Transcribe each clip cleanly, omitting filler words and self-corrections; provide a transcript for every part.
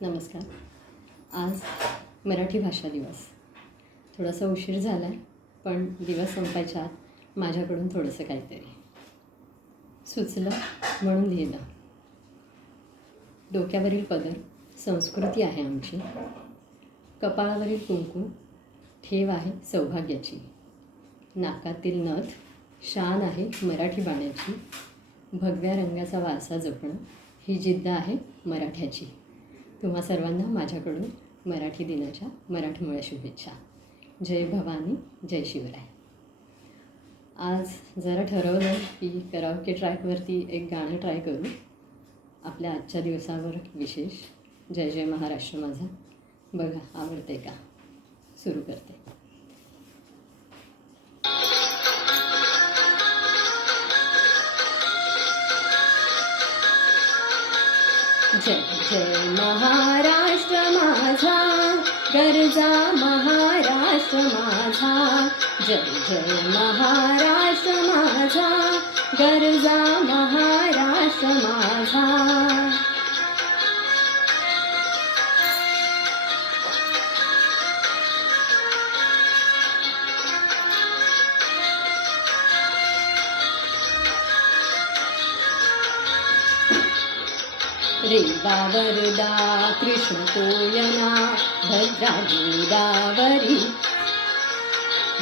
नमस्कार. आज मराठी भाषा दिवस. थोडासा उशीर झाला आहे, पण दिवस संपायच्या आत माझ्याकडून थोडंसं काहीतरी सुचलं म्हणून लिहिलं. डोक्यावरील पदर संस्कृती आहे आमची, कपाळावरील कुंकू ठेव आहे सौभाग्याची, नाकातील नथ शान आहे मराठी बाण्याची, भगव्या रंगाचा वारसा जपणं ही जिद्द आहे मराठ्याची. तुम्हा सर्वांना माझ्याकडून मराठी दिनाच्या मराठमोळ्या शुभेच्छा. जय भवानी, जय शिवराय. आज जरा ठरवलं की कराओके ट्रॅकवरती एक गाणं ट्राय करू. आपल्या आजच्या दिवसावर विशेष. जय जय महाराष्ट्र माझा. बघा आवडते का. सुरू करते. जय जय महाराष्ट्र माझा, गरजा महाराष्ट्र माझा. जय जय महाराष्ट्र माझा, गरजा महाराष्ट्र माझा. रेवा वरदा कृष्ण कोयना भद्रा गोदावरी.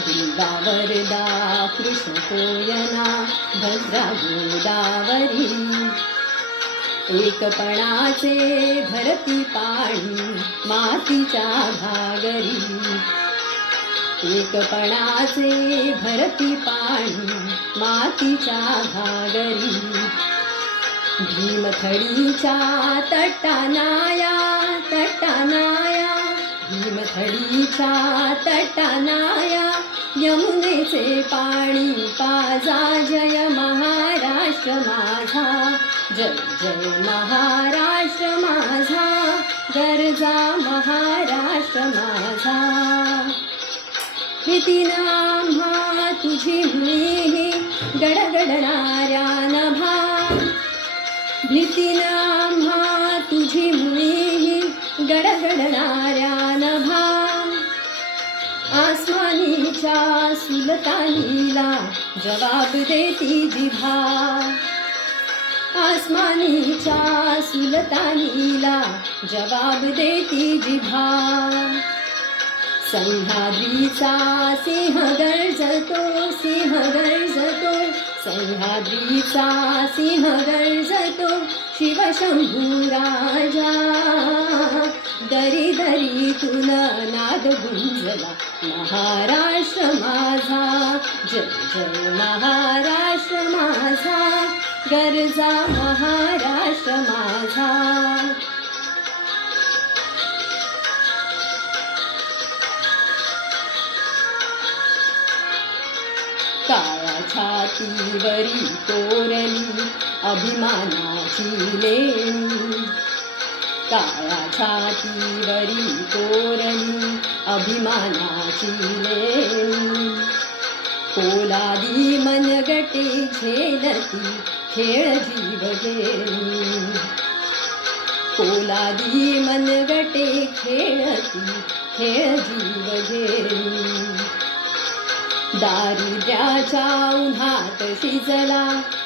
रेवा वरदा कृष्ण कोयना भद्रा गोदावरी. एकपणाचे भरती पाणी मातीच्या घागरी. एकपणाचे भरती पाणी मातीच्या घागरी. भीमथडीच्या तटानाया तटानाया, भीमथडीच्या तटानाया यमुनेचे पाणी पाजा. जय महाराष्ट्र माझा, जय जय महाराष्ट्र माझा, गरजा महाराष्ट्र माझा. प्रीतीनं आम्हा तुझी मुळी गडगडणाऱ्या नभा. भीतीनं आम्हा तुझी मुळी गडगडणाऱ्या नभा. आसमानीच्या सुलतानीला जवाब देती जिभा. आसमानीच्या सुलतानीला जवाब देती जिभा. सह्याद्रीचा सिंह गर्जतो, सिंह गर्जतो. सह्याद्रीचा सिंह गर्जतो, शिवशंभू राजा. दरी दरीतून नाद गुंजला महाराष्ट्र माझा. जय जय महाराष्ट्र माझा, गरजा महाराष्ट्र माझा. काळ्या छातीवरी तोरली अभिमानाची लेणी. काळ्या छातीवरी तोरली अभिमानाची लेणी. पोलादी मनगटे झेलती खेळ जीव घेणी. पोलादी मनगटे खेळती खेळ जीव घेणी. दारिद्र्याच्या उन्हात शिजला,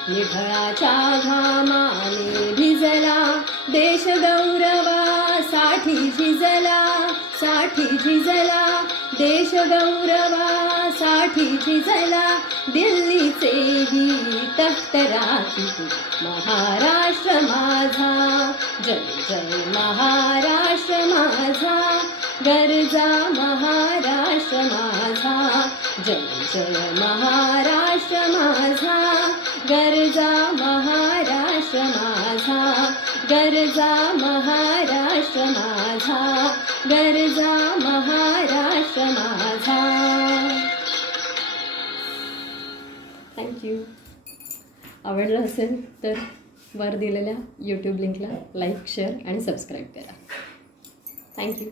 निढळाच्या घामाने भिजला. देश गौरवासाठी झिजला, साठी झिजला. देश गौरवासाठी झिजला. दिल्लीचेही तख्त राखीत महाराष्ट्र माझा. जय जय महाराष्ट्र माझा, गरजा महाराष्ट्र माझा. जय जय महाराष्ट्र माझा, गरजा महाराष्ट्र माझा. गरजा महाराष्ट्र माझा, गरजा महाराष्ट्र माझा. थँक्यू. आवडलं असेल तर वर दिलेल्या यूट्यूब लिंकला लाईक, शेअर आणि सबस्क्राईब करा. थँक्यू.